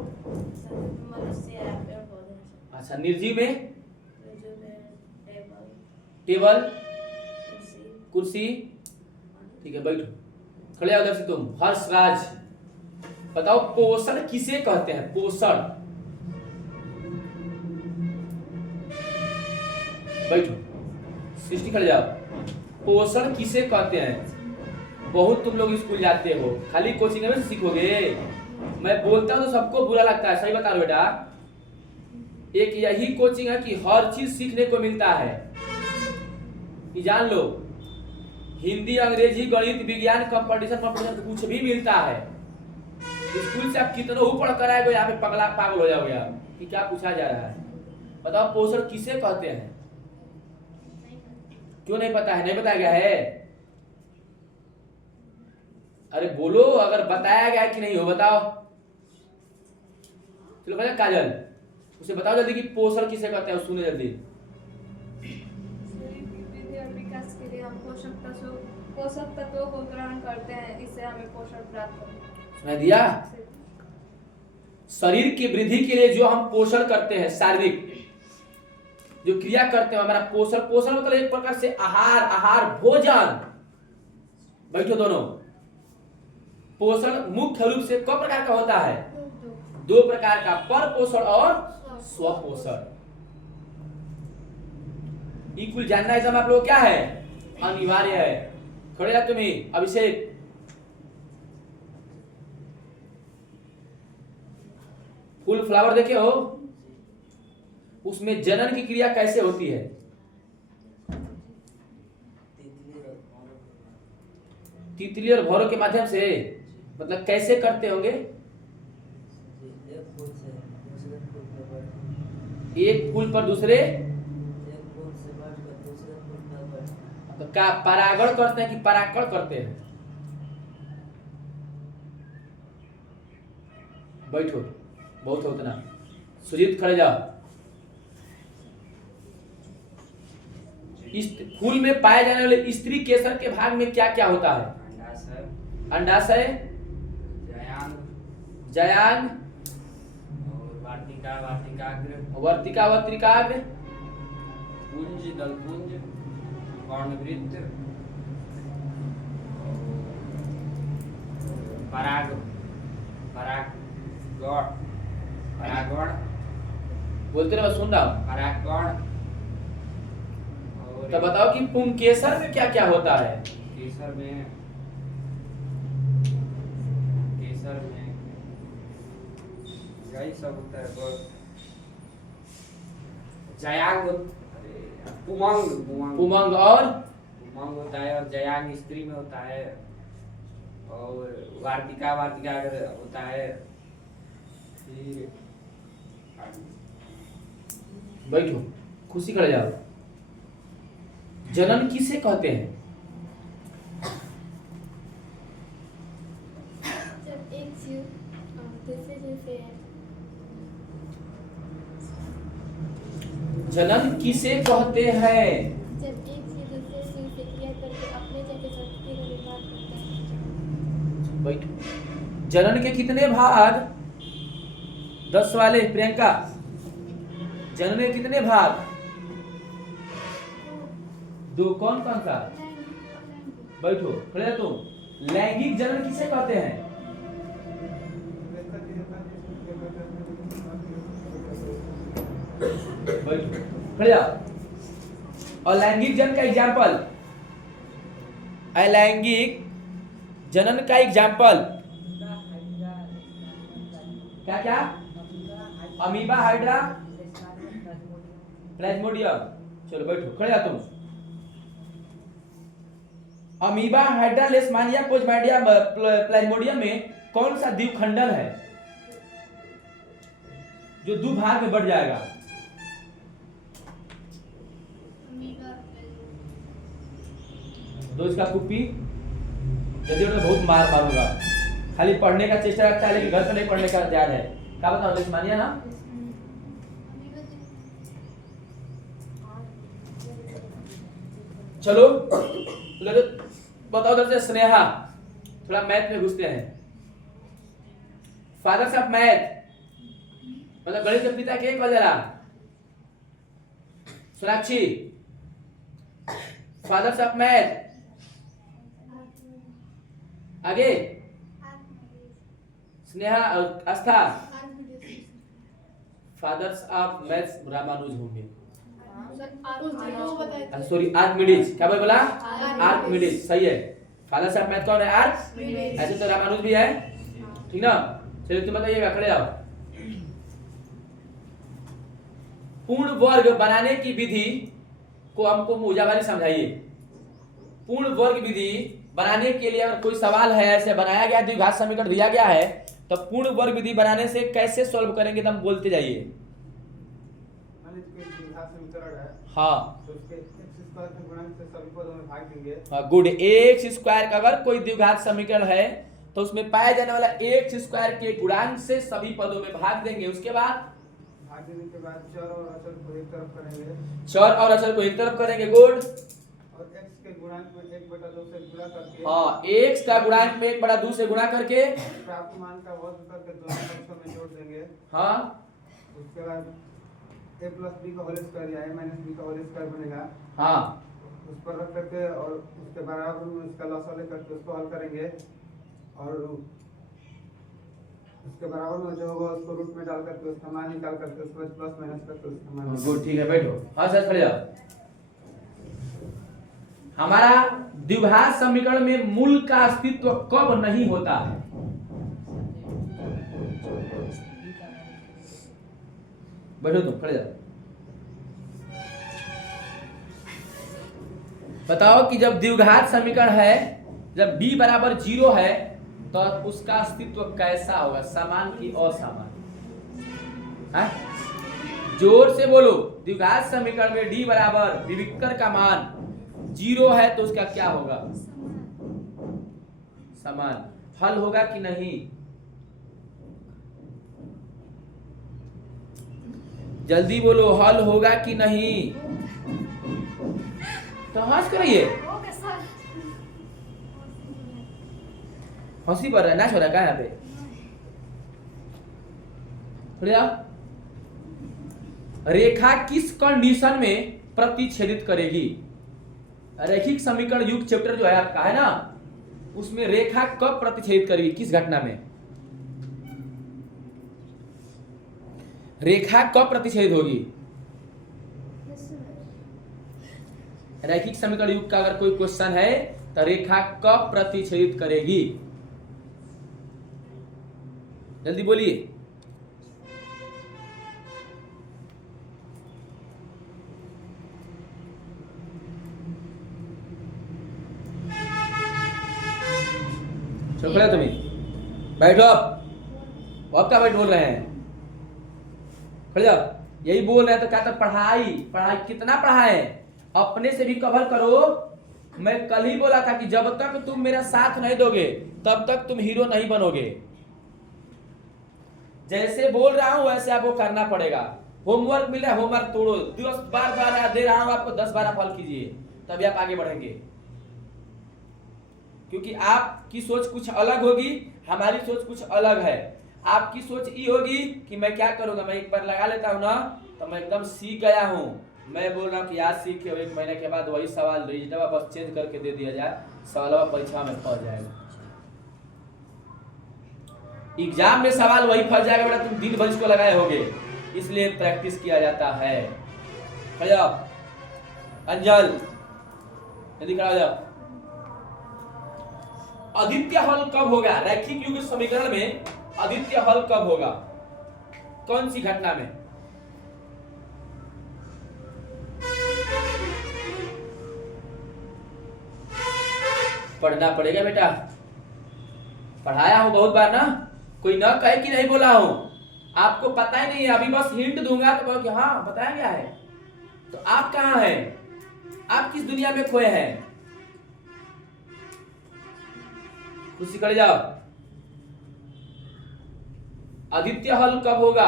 अच्छा निर्जीव में? टेबल, कुर्सी, ठीक है बैठो। खड़े हो उधर से तुम। हर्षराज बताओ पोषण किसे कहते हैं? पोषण, बैठो। सृष्टि खड़े जाओ। पोषण किसे कहते हैं? बहुत तुम लोग स्कूल जाते हो, खाली कोचिंग में सीखोगे। मैं बोलता हूं तो सबको बुरा लगता है, सही बता रहा बेटा। एक यही कोचिंग है कि हर चीज सीखने को मिलता है, कि जान लो। हिंदी, अंग्रेजी, गणित, विज्ञान, कंपटीशन कुछ भी मिलता है। स्कूल से आप कितना ऊपर कर आए हो, यहाँ पे पगला पागल हो जाओगे आप कि क्या पूछा जा रहा है। बताओ पोषण किसे कहते हैं? क्यों नहीं पता है? नहीं बताया गया है? अरे बोलो, अगर बताया गया है कि नहीं हो बताओ। चलो भैया काजल, उसे बताओ जल्दी कि पोषण किसे कहते हैं, सुने जल्दी। शरीर की वृद्धि और विकास के लिए हम पोषक तत्वों को ग्रहण करते हैं, इससे हमें पोषण प्राप्त होता है। सुना दिया? शरीर की वृद्धि के लिए जो हम पोषण करते हैं, शारीरिक जो क्रिया करते हैं, हमारा पोषण। पोषण मतलब एक प्रकार से आहार भोजन। बैठो दोनों। पोषण मुख्य रूप से कई प्रकार का होता है? दो प्रकार का, पर पोषण और स्वपोषण। इक्वल जानना है सब आप लोग क्या है? अनिवार्य है। खड़े रहो तुम्हें। अभिषेक, फूल फ्लावर देखे हो? उसमें जनन की क्रिया कैसे होती है? तितली और भौरों के माध्यम से। मतलब कैसे करते होंगे? एक फूल पर दूसरे तो क्या परागण करते हैं कि परागण करते हैं? बैठो, बहुत हो उतना। सुजीत खड़े जाओ। इस फूल में पाए जाने वाले स्त्री केसर के भाग में क्या क्या होता है? अंडाशय, अंडाशय, जयांग जयांग, और वाटिका, वाटिकाग्र, वर्तिका, वर्तिकाग्र, पुंज, दलपुंज, कर्णवृत्त, पराग, परागण, परागण, बोलते रहो, सुन रहा हूं। परागण। और तो बताओ कि पुंकेसर में क्या क्या होता है? केसर में यही सब होता है बस। जयांग, पुमंग, पुमंग और पुमंग होता है, और जयांग स्त्री में होता है, और वार्तिका, वार्तिकाग्र होता है। फिर बैठो, खुशी खड़े जाओ। जनन किसे कहते हैं? जब एक जीव दूसरे जीव से जनन किसे कहते हैं? जब एक जीव दूसरे जीव से क्रिया करके अपने जैसे संस्कृति का निर्माण करता है। बैठो। जनन के कितने भाग? 10 वाले प्रियंका, जनन के कितने भाग? 2। कौन कौन सा? बैठो, खड़े रहो तुम। लैंगिक जनन किसे कहते हैं? बैठो, खड़े जाओ। अलैंगिक जनन का एग्जाम्पल, अलैंगिक जनन का एग्जाम्पल क्या क्या? Amoeba, hydra, Plasmodium. चलो बैठो, खड़े जाओ तुम। अमीबा, हाइड्रा, लेशमानिया, प्लाज्मोडियम, प्लाज्मोडियम में कौन सा द्विखंडन है जो 2 भाग में बढ़ जाएगा? दो इसका कुप्पी। जल्दी में बहुत मार मारूंगा। खाली पढ़ने का चेष्टा रखता है लेकिन घर पे नहीं पढ़ने का याद है। क्या बताओ? लेशमानिया ना? चलो बताओ उधर से स्नेहा। थोड़ा मैथ में घुसते हैं। फादर्स ऑफ मैथ मतलब गणित के पिता के एक जरा। Sonakshi, fathers of math. आगे स्नेहा और Aastha. Fathers of maths Ramanuj होंगे। Sorry, Archimedes. क्या बोला? आर्किमिडीज। सही है। फादर्स ऑफ मैथ कौन है? आर्किमिडीज। ऐसे तो रामानुज भी है, ठीक ना? चलिए तुम बताइएगा, खड़े जाओ। पूर्ण वर्ग बनाने की विधि को हमको मुजावारी समझाइए। पूर्ण वर्ग विधि बनाने के लिए अगर कोई सवाल है, ऐसे बनाया गया, द्विघात समीकरण दिया गया है, तो पूर्ण वर्ग विधि बनाने से कैसे सॉल्व करेंगे तो हम बोलते जाइए। मान लीजिए कोई द्विघात समीकरण है, हाँ तो उसके x स्क्वायर के गुणक से सभी पदों में भाग देंगे। हाँ, गुड। एक्स स्क्वायर का अगर कोई द्विघात समीकरण है तो उसमें पाया जाने वाला एक्स स्क्वायर के गुणांक से सभी पदों में भाग देंगे। उसके बाद भाग देने के बाद चर और अचर को एक तरफ करेंगे चर और अचर को एक तरफ करेंगे। गुड। और x के गुणांक में 1/2 से गुणा करके हाँ, एक्स का गुणांक में 1/2 से गुणा करके प्राप्त मान का वर्ग करके दोनों पक्षों में जोड़ देंगे। हाँ उसके बाद a + b का होल स्क्वायर या a - b का होल स्क्वायर बनेगा। हाँ उस पर रख करके और उसके बराबर में उसका लसाअ लेकर के उसको हल करेंगे और उसके बराबर में जो होगा उसको रूट में डाल करके उसका मान निकाल करके उसके बाद प्लस माइनस करके उसका मान निकाल। गुड, ठीक है, बैठो। हाँ सर, खड़े जाओ। हमारा द्विघात समीकरण में मूल का अस्तित्व कब नहीं होता है? बैठो तुम, खड़े जाओ। बताओ कि जब द्विघात समीकरण है, जब b बराबर 0 है तो उसका अस्तित्व कैसा होगा, समान की असमान? है? जोर से बोलो। द्विघात समीकरण में d बराबर विविक्तर का मान 0 है तो उसका क्या होगा? समान। हल होगा कि नहीं? जल्दी बोलो, हल होगा कि नहीं? तो हंस करिए, हंसी पर है ना, छोड़ा क्या यहाँ पे? रेखा किस कंडीशन में प्रतिच्छेदित करेगी? रैखिक समीकरण युक्त चैप्टर जो है आपका है ना, उसमें रेखा कब प्रतिच्छेदित करेगी, किस घटना में? रेखा कब प्रतिच्छेदित होगी? रैखिक समीकरण युक्त का अगर कोई क्वेश्चन है तो रेखा कब प्रतिच्छेदित करेगी? जल्दी बोलिए। चुप रहे तुम्हें, बैठो। अब क्या बैठ बोल रहे हैं? खड़े जाओ। यही बोल रहे हैं तो क्या? तो पढ़ाई पढ़ाई कितना पढ़ाए, अपने से भी कवर करो। मैं कल ही बोला था कि जब तक तुम मेरा साथ नहीं दोगे तब तक तुम हीरो नहीं बनोगे। जैसे बोल रहा हूं वैसे आपको करना पड़ेगा। होमवर्क मिला है, होमवर्क तोड़ो। 10 बार दे रहा हूं आपको, 10 बार हल कीजिए, तभी आप आगे बढ़ेंगे। क्योंकि आपकी सोच कुछ अलग होगी, हमारी सोच कुछ अलग है। आपकी सोच ये होगी कि मैं क्या करूंगा, मैं एक बार लगा लेता हूं ना तो मैं एकदम सीख गया हूं। मैं बोल रहा हूं कि आज सीखे हो, 1 महीने के बाद वही सवाल रिजल्ट बस चेंज करके दे दिया जाए, सवाल परीक्षा में फंस जाएगा। एग्जाम में सवाल वही फंस जाएगा बेटा, तुम दिन भर इसको लगाए होगे, इसलिए प्रैक्टिस किया जाता है। खड़े जाओ। अंजल जल्दी खड़ा हो जाओ। अद्वितीय हल कब होगा? रैखिक युग्म समीकरण में अद्वितीय हल कब होगा? कौन सी घटना में? पढ़ना पड़ेगा बेटा, पढ़ाया हूं बहुत बार ना, कोई ना कहे कि नहीं बोला हूं। आपको पता ही नहीं है, अभी बस हिंट दूंगा तो कहोगे हाँ बताया गया है। तो आप कहां हैं? आप किस दुनिया में खोए हैं? खुशी कर जाओ। अद्वितीय हल कब होगा?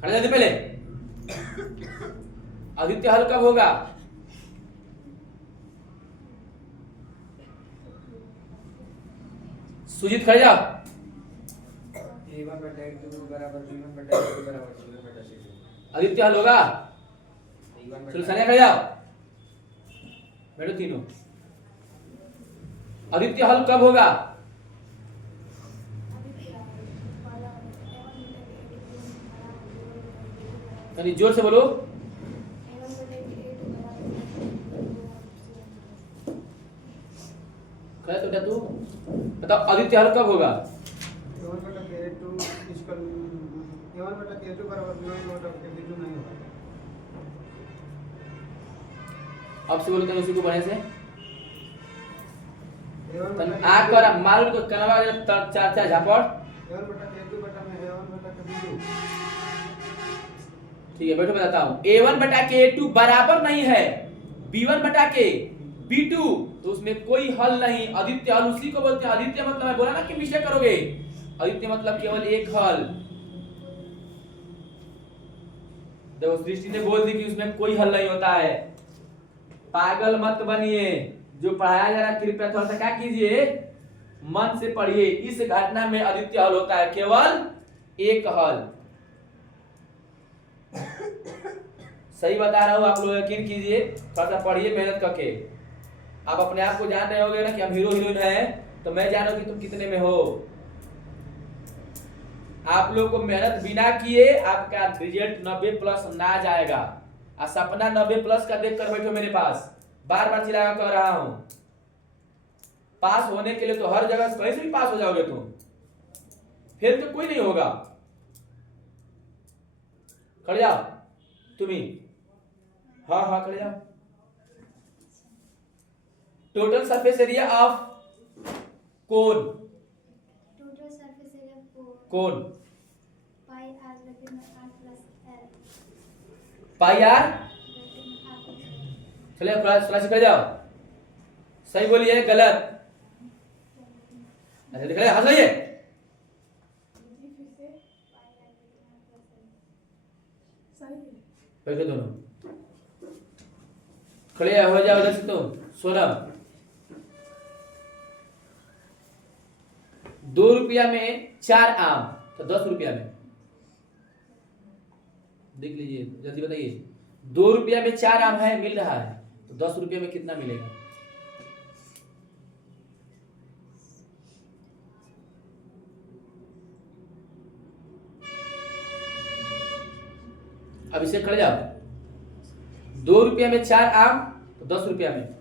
खड़े जाते पहले। अद्वितीय हल कब होगा? सुजीत खड़े जाओ। अद्वितीय हल होगा? सुलसानिया खड़े जाओ। बैठो तीनों। अद्वितीय हल कब होगा? यानी जोर से बोलो। खड़ा तो तू बताओ, अद्वितीय हल कब होगा? अब से बोलो तो उसी को बढ़े से आग कर मालूम को कनवा चार चार झापड़ A1 बटा के A2 बटा में A1 बटा के B2। ठीक है बैठो बताता हूँ। A1 बटा के A2 बराबर नहीं है B1 बटा के B2, तो उसमें कोई हल नहीं। अद्वितीय हल उसी को बोलते हैं। अद्वितीय मतलब मैं बोला ना कि मिस्टेक करोगे, अद्वितीय मतलब केवल एक हल। देखो सृष्टि ने बोल दी कि उसमें कोई हल नहीं होता है। पागल मत बनिए, जो पढ़ाया जा रहा है कृपया थोड़ा सा क्या कीजिए, मन से पढ़िए। इस घटना में अद्वितीय हल होता है, केवल एक हल। सही बता रहा हूं, आप लोग यकीन कीजिए, थोड़ा सा पढ़िए मेहनत करके। आप अपने आप को जान रहे होगे ना कि हम हीरो हीरोइन हैं, तो मैं जानो कि तुम कितने में हो। आप लोग को मेहनत बिना किए आपका रिजल्ट 90+ ना जाएगा। आ सपना 90+ का देख कर बैठो मेरे पास, बार बार चिल्ला कह रहा हूं। पास होने के लिए तो हर जगह कहीं से भी पास हो जाओगे तुम, फिर तो कोई नहीं होगा। खड़े जाओ तुम ही, हाँ हाँ खड़े जाओ। Total surface area of cone, total surface area cone pi r बटे में r plus l pi r. बटे में r प्लस l। चलिए क्लास कर जाओ। सही बोलिए गलत? अच्छा दिख रहा है, हंस रही है। बैठो दोनों, खड़े हो जाओ इधर से। तुम सोनम, 2 रुपया में 4 आम, तो 10 रुपया में देख लीजिए, जल्दी बताइए। 2 रुपया में 4 आम है, मिल रहा है, तो 10 रुपया में कितना मिलेगा? अब इसे खड़े जाओ। 2 रुपया में 4 आम, तो 10 रुपया में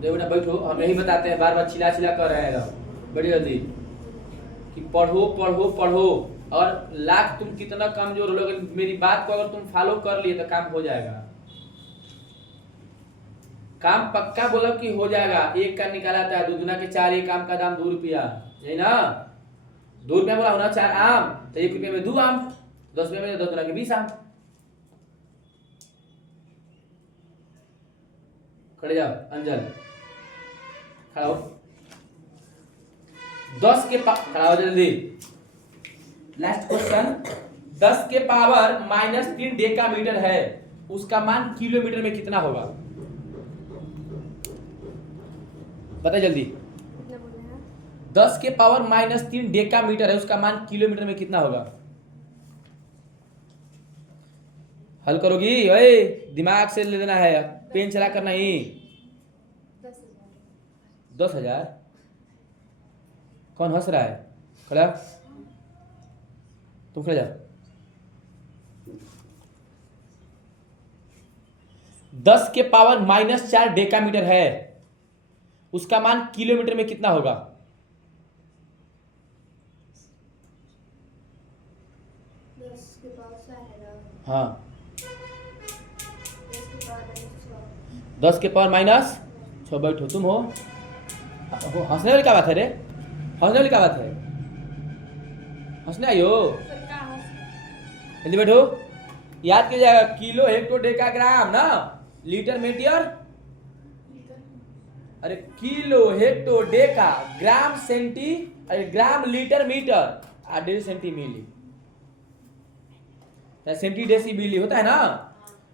देखो बेटा बैठो, हम नहीं बताते हैं, बार बार चिल्ला चिल्ला कर रहे हैं बड़ी जल्दी कि पढ़ो पढ़ो पढ़ो। और लाख तुम कितना कमजोर हो लोगे, मेरी बात को अगर तुम फॉलो कर लिए तो काम हो जाएगा। काम पक्का बोलो कि हो जाएगा। एक का निकाला था 2 दूना के 4, एक आम का दाम 2 रुपया, यही ना? 2 रुपया बोला होना 4 आम, तो 1 रुपया में 2 आम, 10 रुपया में 10 दूना के 20 आम। खड़े जाओ अंजल, खड़ा हो। 10 के खड़ा हो जल्दी। नेक्स्ट क्वेश्चन, 10 के पावर -3 डेकामीटर है, उसका मान किलोमीटर में कितना होगा? बताइए जल्दी। कितने बोले हैं? 10 के पावर -3 डेकामीटर है, उसका मान किलोमीटर में कितना होगा? हल करोगी? ओए दिमाग से ले लेना है, पेन चला कर नहीं। 10,000? कौन हंस रहा है? खड़ा, तुम खड़े जाओ। 10 के पावर -4 डेकामीटर है, उसका मान किलोमीटर में कितना होगा? हाँ, 10 के पावर -6। बैठो तुम हो, हंसने वाली क्या बात है रे? हंसने वाली क्या बात है? हंसने आई हो? जल्दी बैठो। याद कीजिएगा, किलो हेक्टो डेकाग्राम ना, लीटर मीटर, अरे kilo hecto deca gram centi, अरे ग्राम लीटर मीटर और deci centi milli, centi deci milli होता है ना।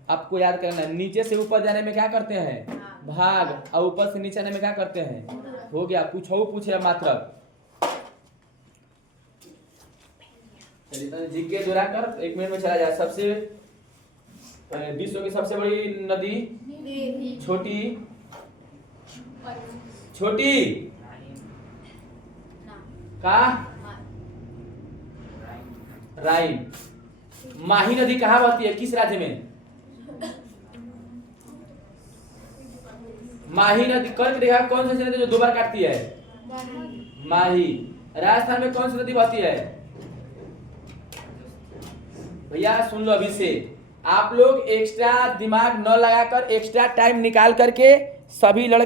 आपको याद करना है, नीचे से ऊपर जाने में क्या करते हैं? भाग, और ऊपर से नीचे आने में क्या करते हैं? हो गया। पूछे मात्र। चलिए जीके दोहरा कर 1 मिनट में चला जाए। सबसे विश्व की सबसे बड़ी नदी, छोटी का राइन। माही नदी कहाँ बहती है, किस राज्य में? माही नदी कर्क रेखा कौन सी नदी जो 2 बार काटती है? माही। राजस्थान में कौन सी नदी बहती है? भैया सुन लो अभी से, आप लोग एक्स्ट्रा दिमाग न लगाकर एक्स्ट्रा टाइम निकाल करके सभी लड़के